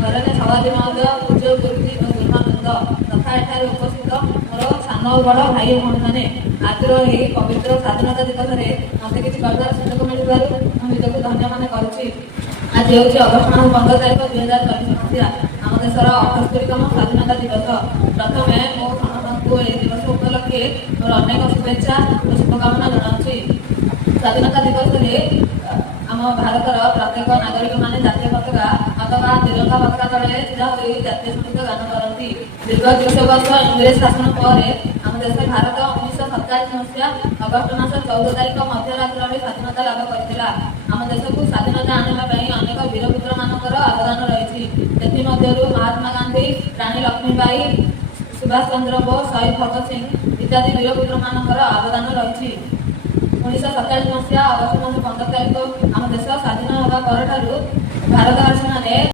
गौरव सभापति महोदय पूज्य गुरुजी और गुरुमानंद तथा एठार उपस्थित मोर सान और बड़ भाई भौणी मैंने आज पवित्र स्वाधीनता दिवस में मत किसी कहबार सुजोग मिलू निजक धन्य मान करुच्ची। आज हूँ अगस्ट मास 15 तारीख 2024 मसीहा आम देशर 78तम स्वाधीनता दिवस। प्रथम मो समस्त दिवस उपलक्षे मोर अनेक शुभेच्छा और शुभकामना जनाऊँगी। स्वाधीनता दिवस आम भारतर प्रत्येक नागरिक माने जातीय पताका अथवा तिरंगा पताका तले छीड़ा होई जातीय संगीत गान करती। दीर्घ 200 वर्ष इंग्रेज शासन पर आम देश भारत 1947 मसीहा अगस्ट मास 14 तारीख मध्यरात्र में स्वाधीनता लाभ करथिला। आम देश को स्वाधीनता आनिबा पई अनेक वीरपुत्र मानकर अवदान रही। महात्मा गांधी, रानी लक्ष्मीबाई, सुभाष चंद्र बोस, शहीद भगत सिंह इत्यादि वीरपुत्र मानकर अवदान रही। 1947 मसीहा अगस्ट मास 15 तारीख आम देश स्वाधीन होगा पर भारतवासी